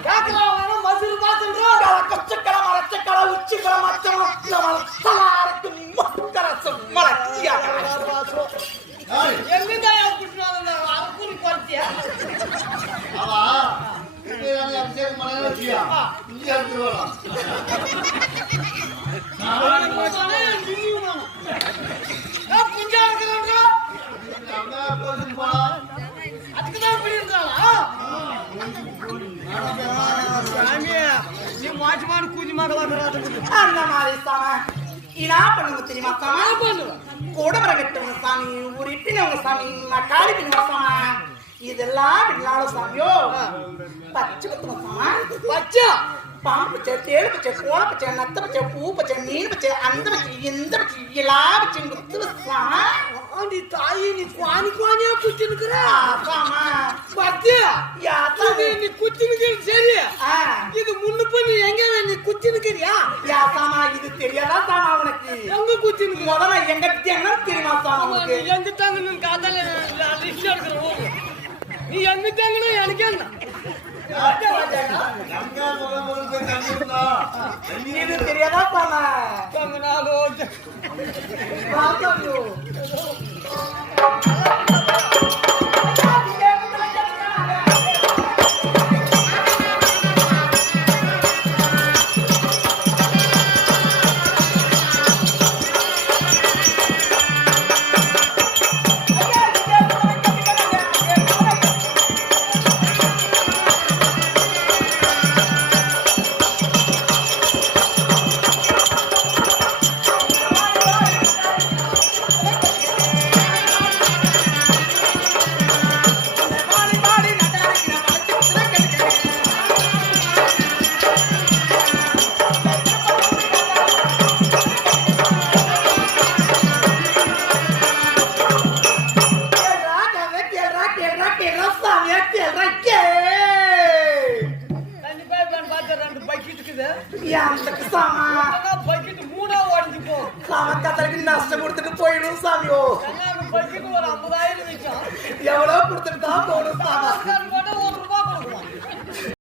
மசூர் பாத்துன்றோம் கச்சக்கல மரச்சக்கல உச்சிக்கல மச்சம் நம்ம தலாருக்கு மக்கரசம் மலக்கியா எங்கடா புடிச்சாங்க அரக்குறி கொல்த்தியா அவா இதெல்லாம் அபிஷேகம் பண்ணவே வச்சியா இங்க எடுத்துறோம் நான் போறேன் நீங்க நான் புஞ்சா இருக்கறேன்றா அம்மா போறேன் பா அதுக்கு தான் இப்படி இருந்தாளா சாமி நீ மாட்மான கூஞ்சி மகளா வராதுக்கு அந்த மாதிரி சாமி இனா பண்ணுங்க தெரியுமா சாமி பண்ணுங்க கூட வர கட்டுங்க சாமி ஒரு இட்டினவங்க சாமி மக்காளி பின்னுங்க சாமி இதெல்லாம் விடலால சாமியோ பச்சை குத்துங்க சாமி பச்சை பாம்பு பச்சை தேடு பச்சை கோல பச்சை நத்த பச்சை பூ பச்சை மீன் பச்சை அந்த பச்சை எந்த பச்சை எல்லா பச்சையும் குத்து சாமி நீ தாயி நீ குவானி குவானியா குத்தினுக்குற சாமா பச்சை யா தாயி நீ குத்தினுக்கிற சரி இது முன்ன பண்ணி எங்க நீ குத்தினுக்கிறியா யா சாமா இது தெரியாதா சாமா உனக்கு எங்க குத்தினுக்கு முதல்ல எங்க தேங்க தெரியுமா சாமா உனக்கு எங்க தாங்கன்னு காதல லிஸ்ட் எடுக்கறோம் நீ எங்க தாங்கனா எனக்கு என்ன இது தெரியாதா சாமா தாங்கனாலோ வாங்கோ நஷ்டம் கொடுத்துட்டு போயிடும் சாமியோ ஒரு 50,000 எவ்வளவு கொடுத்துட்டு தான் போகணும் சாமி